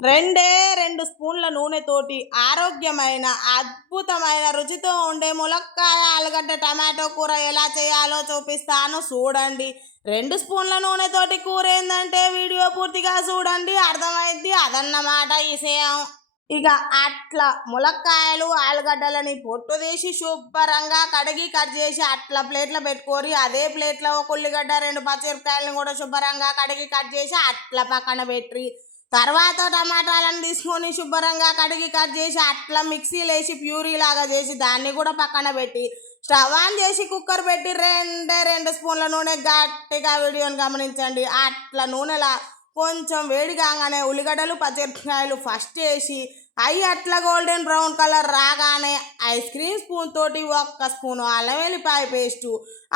రెండే రెండు స్పూన్ల నూనెతోటి ఆరోగ్యమైన అద్భుతమైన రుచితో ఉండే ములక్కాయ ఆలుగడ్డ టమాటో కూర ఎలా చేయాలో చూపిస్తాను చూడండి. రెండు స్పూన్ల నూనెతోటి కూర ఏంటంటే వీడియో పూర్తిగా చూడండి అర్థమైంది అదన్నమాట విషయం. ఇక అట్లా ములక్కాయలు ఆలుగడ్డలని పొట్టు తీసి శుభ్రంగా కడిగి కట్ చేసి అట్లా ప్లేట్లో పెట్టుకోరి అదే ప్లేట్లో ఒక ఉల్లిగడ్డ రెండు పచ్చిమిరపకాయలను కూడా శుభ్రంగా కడిగి కట్ చేసి అట్లా పక్కన పెట్టి తర్వాత టమాటాలను తీసుకొని శుభ్రంగా కడిగి కట్ చేసి అట్లా మిక్సీలో వేసి ప్యూరీ లాగా చేసి దాన్ని కూడా పక్కన పెట్టి స్టవ్ ఆన్ చేసి కుక్కర్ పెట్టి రెండే రెండు స్పూన్ల నూనె గట్టిగా వీడియోని గమనించండి. అట్లా నూనెలా కొంచెం వేడి కాగానే ఉల్లిగడ్డలు పచ్చిమిరపకాయలు ఫస్ట్ వేసి అవి అట్లా గోల్డెన్ బ్రౌన్ కలర్ రాగానే ఐస్ క్రీమ్ స్పూన్ తోటి ఒక్క స్పూను అల్లం వెల్లిపాయ పేస్టు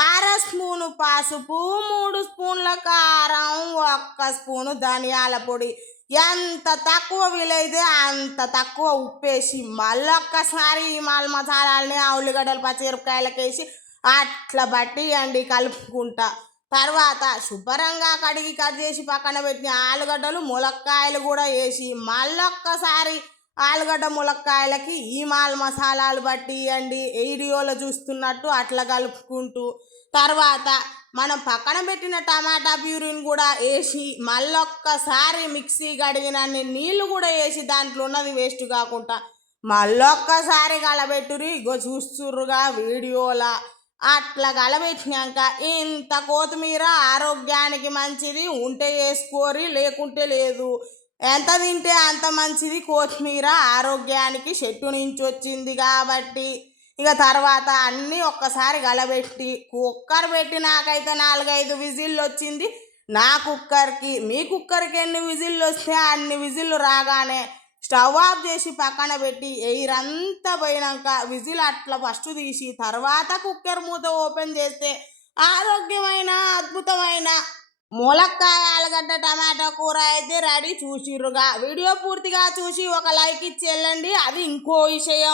అర స్పూను పసుపు మూడు స్పూన్ల కారం ఒక్క స్పూను ధనియాల పొడి. ఎంత తక్కువ వీలైతే అంత తక్కువ ఉప్పేసి మళ్ళొక్కసారి ఈ మాల మసాలాలని ఆ ఉల్లిగడ్డలు పచ్చిమిరపకాయలకు వేసి అట్లా బట్టియండి కలుపుకుంటా. తర్వాత శుభ్రంగా కడిగి కట్ చేసి పక్కన పెట్టిన ఆలుగడ్డలు ములక్కాయలు కూడా వేసి మళ్ళొక్కసారి ఆలుగడ్డ ములక్కాయలకి ఈ మాల్ మసాలాలు బట్టి ఇవ్వండి వీడియోలో చూస్తున్నట్టు అట్లా కలుపుకుంటూ. తర్వాత మనం పక్కన పెట్టిన టమాటా ప్యూరిని కూడా వేసి మళ్ళొక్కసారి మిక్సీ కడిగినన్ని నీళ్ళు కూడా వేసి దాంట్లో ఉన్నది వేస్ట్ కాకుండా మళ్ళొక్కసారి కలబెట్టురు ఇగో చూస్తుర్రుగా వీడియోలా. అట్లా కలబెట్టినాక ఇంత కొత్తిమీర ఆరోగ్యానికి మంచిది ఉంటే వేసుకోరి లేకుంటే లేదు. ఎంత తింటే అంత మంచిది కొత్తిమీర ఆరోగ్యానికి చెట్టు నుంచి వచ్చింది కాబట్టి. ఇక తర్వాత అన్నీ ఒక్కసారి గలబెట్టి కుక్కర్ పెట్టి నాకైతే నాలుగైదు విజిల్లు వచ్చింది. నా కుక్కర్కి మీ కుక్కర్కి ఎన్ని విజిల్లు వస్తే అన్ని విజిల్లు రాగానే స్టవ్ ఆఫ్ చేసి పక్కన పెట్టి ఎయిరంతా పోయినాక విజిల్ అట్లా ఫస్ట్ తీసి తర్వాత కుక్కర్ మూత ఓపెన్ చేస్తే ఆరోగ్యమైన అద్భుతమైన ములక్కాయ ఆలుగడ్డ టమాటా కూర అయితే రెడీ చూసిర్రుగా. వీడియో పూర్తిగా చూసి ఒక లైక్ ఇచ్చి వెళ్ళండి. అది ఇంకో విషయం.